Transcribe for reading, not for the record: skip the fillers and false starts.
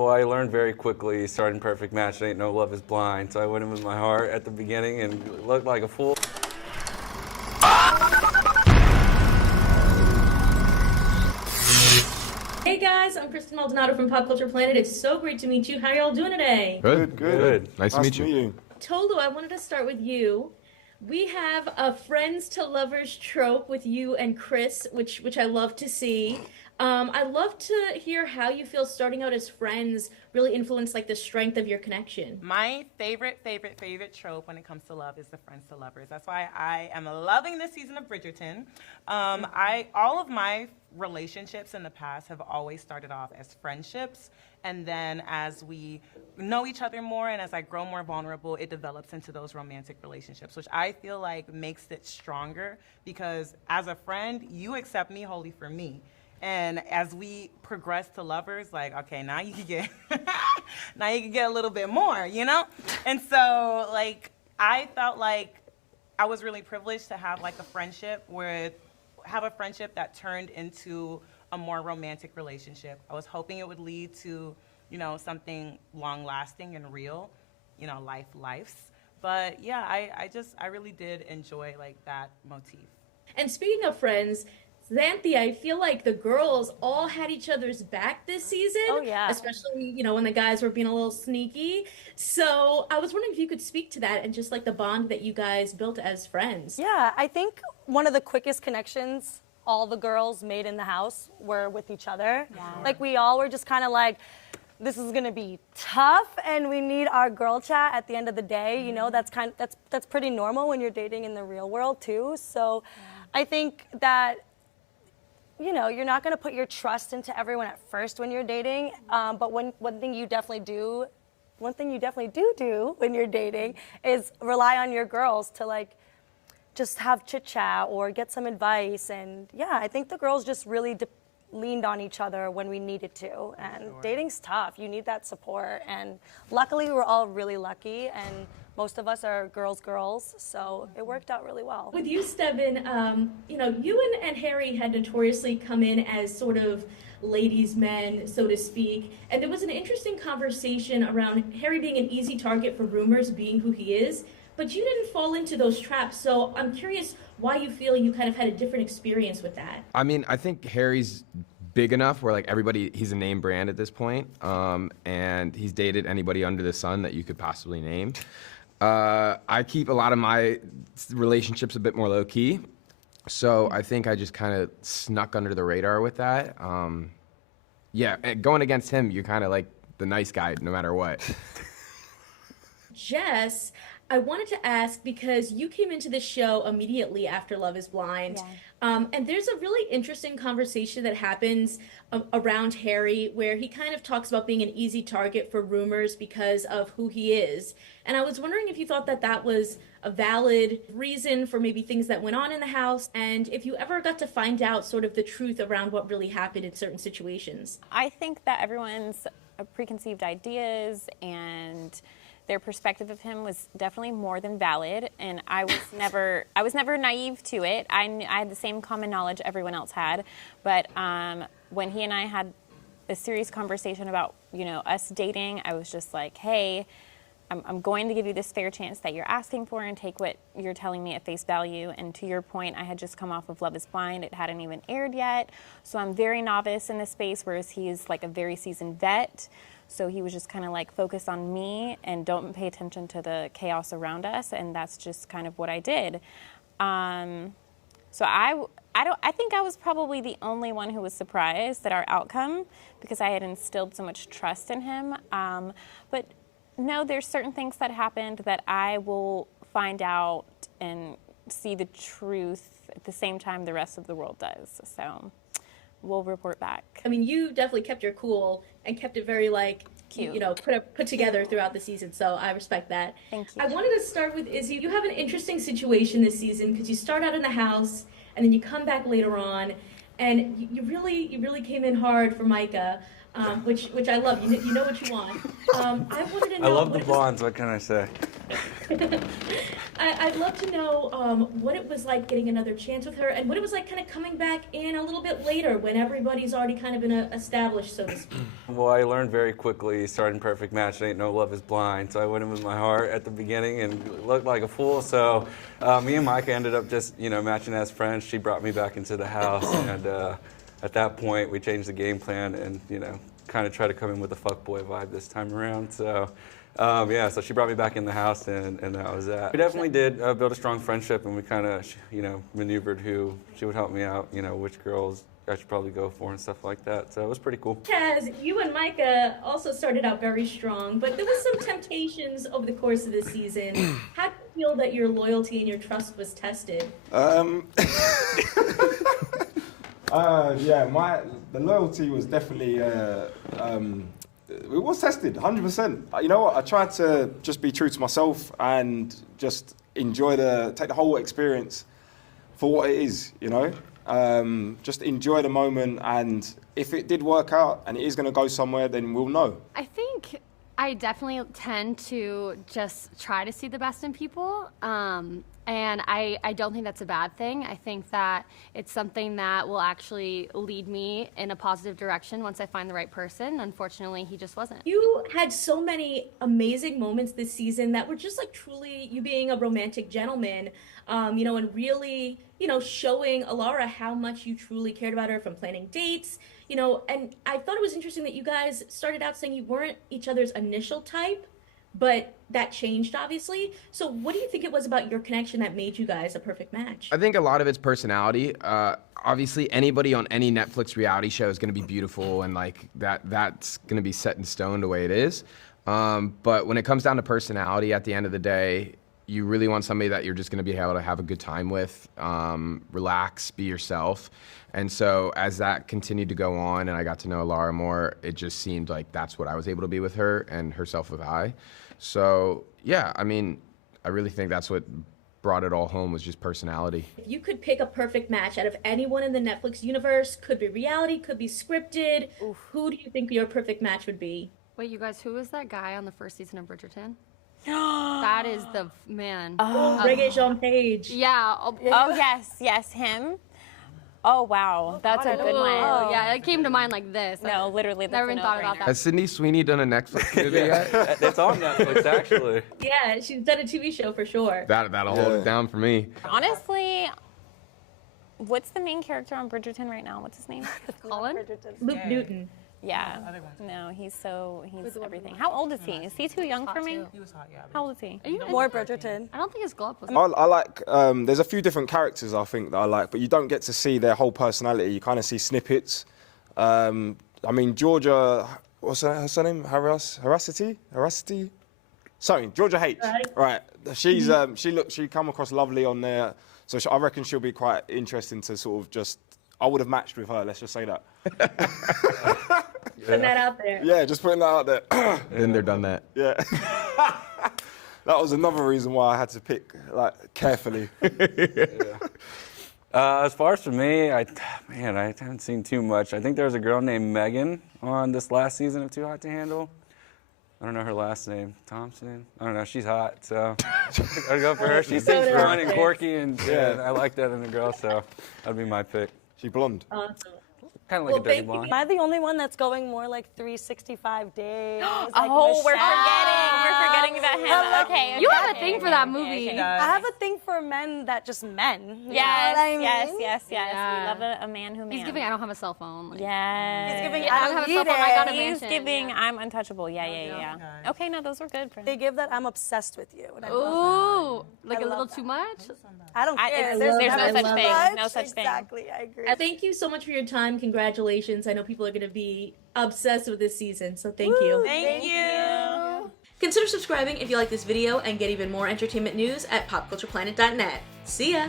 Well, I learned very quickly, starting Perfect Match, ain't no love is blind. So I went in with my heart at the beginning and looked like a fool. Hey guys, I'm Kristen Maldonado from Pop Culture Planet. It's so great to meet you. How are y'all doing today? Good. Nice to meet you. Tolu, I wanted to start with you. We have a friends to lovers trope with you and Chris, which I love to see. I'd love to hear how you feel starting out as friends really influenced like the strength of your connection. My favorite trope when it comes to love is the friends to lovers. That's why I am loving this season of Bridgerton. All of my relationships in the past have always started off as friendships, and then as we know each other more and as I grow more vulnerable, it develops into those romantic relationships, which I feel like makes it stronger because as a friend, you accept me wholly for me. And as we progress to lovers, like, okay, now you can get, now you can get a little bit more, you know? And so, like, I felt like I was really privileged to have, like, a friendship that turned into a more romantic relationship. I was hoping it would lead to, you know, something long-lasting and real, you know, lives. But, yeah, I really did enjoy, like, that motif. And speaking of friends, Xanthi, I feel like the girls all had each other's back this season. Oh, yeah. Especially, you know, when the guys were being a little sneaky. So I was wondering if you could speak to that and just like the bond that you guys built as friends. Yeah, I think one of the quickest connections all the girls made in the house were with each other. Yeah. Like we all were just kind of like, this is gonna be tough and we need our girl chat at the end of the day. You know, that's pretty normal when you're dating in the real world too. So I think that, you know, you're not going to put your trust into everyone at first when you're dating, but one thing you definitely do when you're dating is rely on your girls to like just have chit chat or get some advice. And yeah, I think the girls just really leaned on each other when we needed to. And dating's tough. You need that support. And luckily, we're all really lucky. And most of us are girls, so it worked out really well. With you, Steven, you know, you and Harry had notoriously come in as sort of ladies' men, so to speak, and there was an interesting conversation around Harry being an easy target for rumors, being who he is, but you didn't fall into those traps, so I'm curious why you feel you kind of had a different experience with that. I mean, I think Harry's big enough where like everybody, he's a name brand at this point, and he's dated anybody under the sun that you could possibly name. I keep a lot of my relationships a bit more low-key, so I think I just kind of snuck under the radar with that. Yeah, and going against him, you're kind of like the nice guy no matter what. Jess, I wanted to ask because you came into the show immediately after Love is Blind, and there's a really interesting conversation that happens around Harry where he kind of talks about being an easy target for rumors because of who he is. And I was wondering if you thought that that was a valid reason for maybe things that went on in the house, and if you ever got to find out sort of the truth around what really happened in certain situations. I think that everyone's preconceived ideas and their perspective of him was definitely more than valid, and I was never naive to it. I had the same common knowledge everyone else had, but when he and I had a serious conversation about, you know, us dating, I was just like, hey, I'm going to give you this fair chance that you're asking for and take what you're telling me at face value. And to your point, I had just come off of Love is Blind. It hadn't even aired yet, so I'm very novice in this space, whereas he's like a very seasoned vet. So he was just kind of like focused on me and don't pay attention to the chaos around us, and that's just kind of what I did. So I think I was probably the only one who was surprised at our outcome because I had instilled so much trust in him. But no, there's certain things that happened that I will find out and see the truth at the same time the rest of the world does. So we'll report back. I mean, you definitely kept your cool and kept it very like cute, you know, put together throughout the season. So I respect that. Thank you. I wanted to start with Izzy. You have an interesting situation this season because you start out in the house and then you come back later on, and you really came in hard for Micah. Which I love. You know what you want. I wanted to know. I love the bonds. What can I say? I'd love to know what it was like getting another chance with her, and what it was like kind of coming back in a little bit later when everybody's already kind of been established, so to speak. Well, I learned very quickly, starting perfect match, ain't no love is blind. So I went in with my heart at the beginning and looked like a fool. So me and Micah ended up just, matching as friends. She brought me back into the house, and at that point, we changed the game plan and, kind of tried to come in with a fuckboy vibe this time around. So. So she brought me back in the house, and that was that. We definitely did build a strong friendship, and we kind of, maneuvered who she would help me out, which girls I should probably go for and stuff like that. So it was pretty cool. Kaz, you and Micah also started out very strong, but there was some temptations over the course of the season. How do you feel that your loyalty and your trust was tested? The loyalty was definitely it was tested, 100%. You know what? I tried to just be true to myself and just take the whole experience for what it is, Just enjoy the moment, and if it did work out and it is going to go somewhere, then we'll know. I think I definitely tend to just try to see the best in people. And I don't think that's a bad thing. I think that it's something that will actually lead me in a positive direction once I find the right person. Unfortunately, he just wasn't. You had so many amazing moments this season that were just like truly you being a romantic gentleman, and really, showing Alara how much you truly cared about her, from planning dates, and I thought it was interesting that you guys started out saying you weren't each other's initial type, but that changed, obviously. So what do you think it was about your connection that made you guys a perfect match? I think a lot of it's personality. Obviously, anybody on any Netflix reality show is going to be beautiful, and that's going to be set in stone the way it is. But when it comes down to personality, at the end of the day, you really want somebody that you're just going to be able to have a good time with, relax, be yourself. And so as that continued to go on and I got to know Alara more, it just seemed like that's what I was able to be with her, and herself with I. So, yeah, I mean, I really think that's what brought it all home, was just personality. If you could pick a perfect match out of anyone in the Netflix universe, could be reality, could be scripted, who do you think your perfect match would be? Wait, you guys, who was that guy on the first season of Bridgerton? That is the man. Reggae Jean Page. Yeah. Oh, yes, him. Oh, wow. That's a good one. Oh, yeah, it came to mind like this. No, literally, that's Never a even thought about no-brainer. that. Has Sydney Sweeney done a Netflix movie yet? It's on Netflix, actually. Yeah, she's done a TV show for sure. That'll hold it down for me. Honestly, what's the main character on Bridgerton right now? What's his name? Colin? Luke Newton. Yeah. No, he's everything. How old is he? Is he too young for me? He was hot, yeah. How old is he? Are you More Bridgerton. I don't think his glow up was. I like, there's a few different characters I think that I like, but you don't get to see their whole personality. You kind of see snippets. Georgia, what's her name? Haracity? Something. Georgia H. Right. She's, she come across lovely on there. So I reckon she'll be quite interesting to sort of just, I would have matched with her, let's just say that. Putting that out there. Yeah, just putting that out there. Been there, done that. Yeah. That was another reason why I had to pick, carefully. As far as for me, I haven't seen too much. I think there was a girl named Megan on this last season of Too Hot to Handle. I don't know her last name. Thompson? I don't know. She's hot, so I'd go for her. She seems fun and quirky, and I like that in a girl, so that'd be my pick. She blonde. Awesome. Kind of like a dirty thank you. blonde. Am I the only one that's going more like 365 days? Oh, we're forgetting about him. Okay. You have a thing for that movie. I have a thing for men that just men. You Yes, know what I mean? yes. Yeah. We love a man who man. He's giving, I don't have a cell phone. Like, Yes. He's giving, I don't have a cell phone, I got a He's mansion. giving, I'm untouchable. Yeah. Okay, no, those were good. They give that I'm obsessed with you. And I love Ooh, like I a little love too much? that. I don't care. there's no never such too thing. much. No such thing. Exactly, I agree. Thank you so much for your time. Congratulations. I know people are going to be obsessed with this season, so thank you. Thank you. Consider subscribing if you like this video and get even more entertainment news at popcultureplanet.net. See ya!